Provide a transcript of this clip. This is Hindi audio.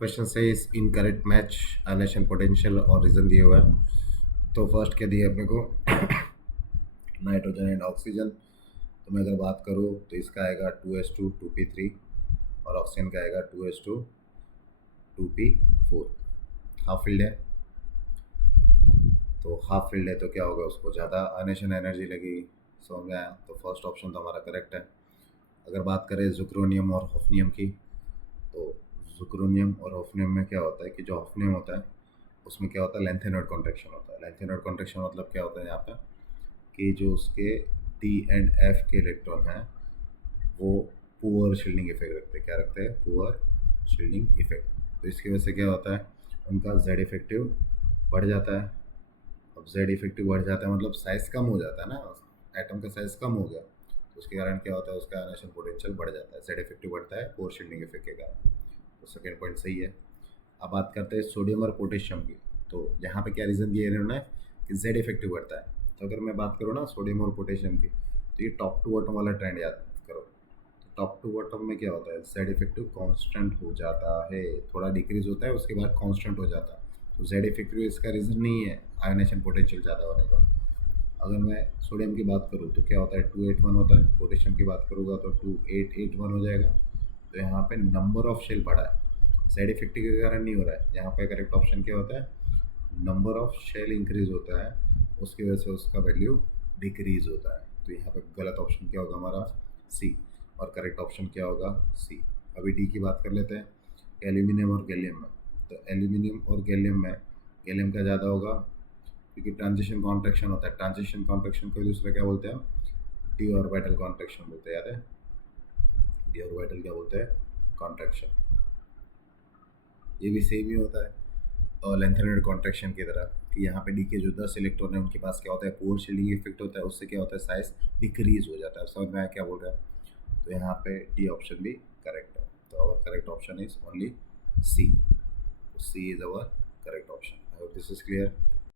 क्वेश्चन से is incorrect match ionisation potential और रीजन दिए हुआ है। तो फर्स्ट क्या दिया अपने को नाइट्रोजन एंड ऑक्सीजन। तो मैं अगर बात करूँ तो इसका आएगा 2s2 2p3 और ऑक्सीजन का आएगा 2s2 2p4। हाफ फील्ड है, तो हाफ फील्ड है तो क्या होगा, उसको ज़्यादा आयनेशन एनर्जी लगेगी। समझ में आया? तो फर्स्ट ऑप्शन तो हमारा करेक्ट है। अगर बात करें जुक्रोनियम और हॉफनियम की, तो जुक्रोनियम और हॉफनियम में क्या होता है कि जो हॉफनियम होता है उसमें क्या होता है, लेंथेनॉइड कॉन्ट्रैक्शन होता है। लेंथेनॉइड कॉन्ट्रैक्शन मतलब क्या होता है यहाँ पे कि जो उसके डी एंड एफ के इलेक्ट्रॉन हैं वो पुअर शील्डिंग इफेक्ट रखते हैं। क्या रखते हैं? Poor shielding effect. तो इसकी वजह से क्या होता है, उनका जेड इफेक्टिव बढ़ जाता है। अब जेड इफेक्टिव बढ़ जाता है मतलब साइज़ कम हो जाता है ना, एटम का साइज़ कम हो गया, तो उसके कारण क्या होता है, उसका आयनेशन पोटेंशियल बढ़ जाता है। जेड इफेक्टिव बढ़ता है पुअर शील्डिंग इफेक्ट के कारण। तो सेकेंड पॉइंट सही है। अब बात करते हैं सोडियम और पोटेशियम की। तो यहाँ पे क्या रीज़न दिया इन्होंने कि जेड इफेक्टिव बढ़ता है। तो अगर मैं बात करूँ ना सोडियम और पोटेशियम की, तो ये टॉप टू बॉटम वाला ट्रेंड याद करो। तो टॉप टू बॉटम में क्या होता है, जेड इफेक्टिव कांस्टेंट हो जाता है, थोड़ा डिक्रीज होता है उसके बाद कांस्टेंट हो जाता है। तो जेड इफेक्टिव इसका रीज़न नहीं है आयनेशन पोटेंशियल ज़्यादा होने का। अगर मैं सोडियम की बात करूँ तो क्या होता है, 281 होता है। पोटेशियम की बात करूँगा तो 2881 हो जाएगा। तो यहाँ पे नंबर ऑफ शेल बढ़ा है, साइड इफेक्ट के कारण नहीं हो रहा है। यहाँ पे करेक्ट ऑप्शन क्या होता है, नंबर ऑफ शेल इंक्रीज होता है, उसकी वजह से उसका वैल्यू डिक्रीज होता है। तो यहाँ पे गलत ऑप्शन क्या होगा हमारा, सी। और करेक्ट ऑप्शन क्या होगा, सी। अभी डी की बात कर लेते हैं, एल्यूमिनियम और गैलियम में। तो एल्यूमिनियम और गैलियम में गैलियम का ज़्यादा होगा क्योंकि ट्रांजिशन कॉन्ट्रैक्शन होता है। ट्रांजिशन कॉन्ट्रैक्शन को दूसरा क्या बोलते हैं, डी ऑर्बिटल कॉन्ट्रैक्शन बोलते हैं। याद है, डी ऑर्बिटल क्या बोलते हैं, कॉन्ट्रैक्शन। ये भी सेम ही होता है और लेंथेनॉइड कॉन्ट्रैक्शन की तरह कि यहाँ पे डी के जो 10 इलेक्ट्रॉन है उनके पास क्या होता है, पोर शील्डिंग इफेक्ट होता है, उससे क्या होता है, साइज डिक्रीज हो जाता है। समझ में आया क्या बोल रहा है? तो यहाँ पे डी ऑप्शन भी करेक्ट है। तो our correct option is only C. C is our correct option. I hope this is clear.